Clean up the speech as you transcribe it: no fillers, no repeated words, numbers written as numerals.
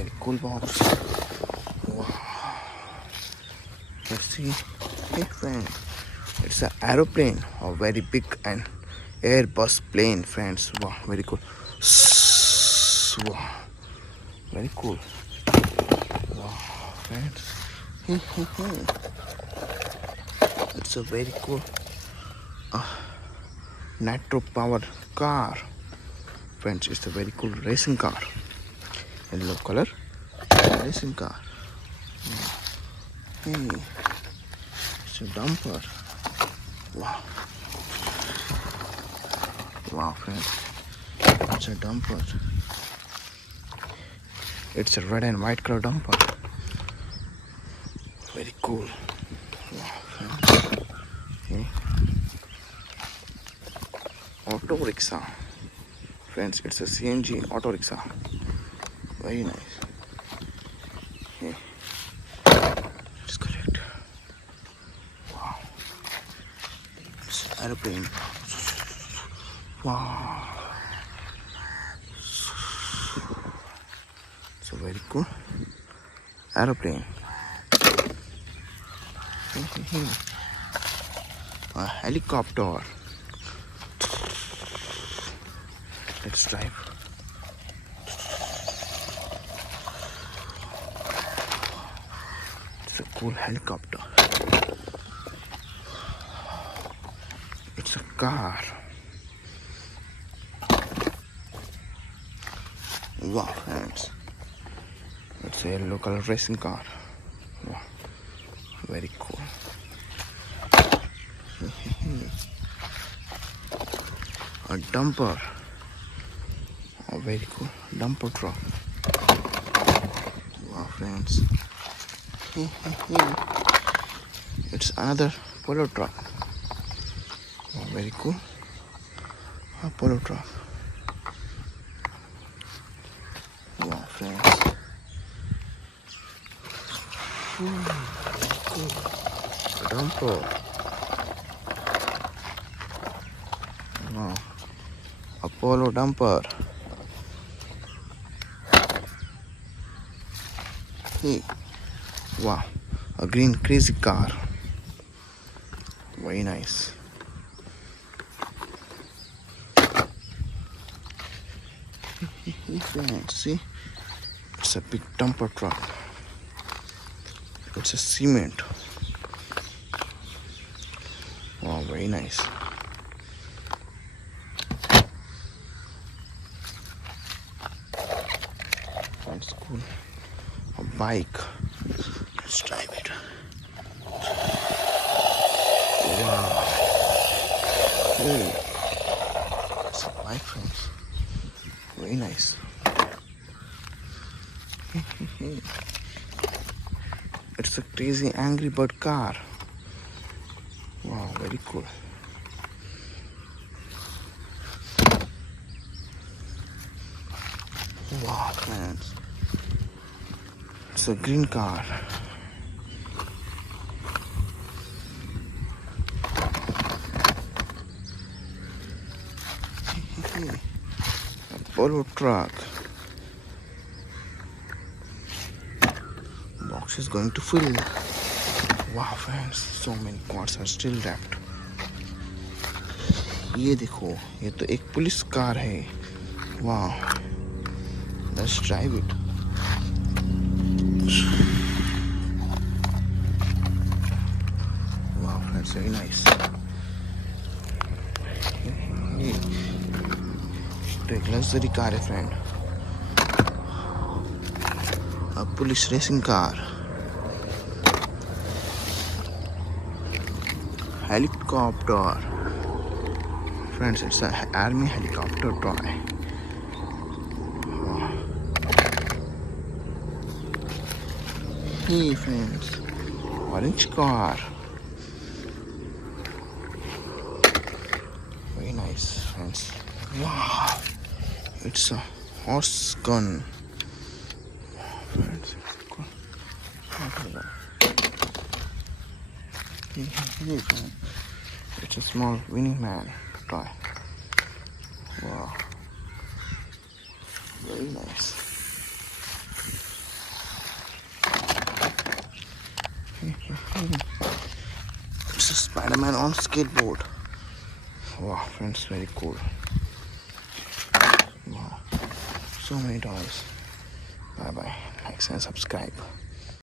very cool box. Wow. Let's see. Hey friend, it's an aeroplane, a very big and Airbus plane, friends. Wow, very cool. Wow, very cool. Wow, friends. It's a very cool nitro powered car, friends. It's a very cool racing car, yellow color racing car. Hey, it's a dumper. Wow, wow, friends, it's a dumper. It's a red and white color dumper. Very cool. Wow, friends. Okay. Auto rickshaw, friends. It's a CNG auto rickshaw. Very nice. Okay. Let's collect. Wow. It's an aeroplane. Wow. It's a very cool aeroplane. A helicopter. Let's drive. It's a cool helicopter. It's a car. Wow, friends. It's a local racing car. Wow, very cool. A dumper. Oh, very cool dumper truck. Wow, friends. It's another polo truck. Oh, very cool. A polo truck. Wow, friends. Cool. A dumper. Wow. A polo dumper. Hey. Wow. A green crazy car. Very nice. Friends, see? It's a big dumper truck. It's a cement. Wow, very nice. That's cool. A bike. Let's drive it. Wow. Hey. It's a bike, friends. Very nice. It's a crazy Angry Bird car. Wow, very cool. Wow, friends. It's a green car. A polo truck. Box is going to fill. Wow, friends, so many cars are still wrapped. ये देखो, ये तो एक police car है. Wow. Let's drive it. Wow, that's very nice. तो एक luxury car है, friend. A police racing car. Helicopter. Friends, it's an army helicopter toy. Wow. Hey, friends. Orange car. Very nice, friends. Wow. It's a horse gun. Friends, it's a small Winning Man toy. Wow, very nice. It's a Spider-Man on skateboard. Wow, friends, very cool. Wow, so many toys. Bye bye. Like and subscribe.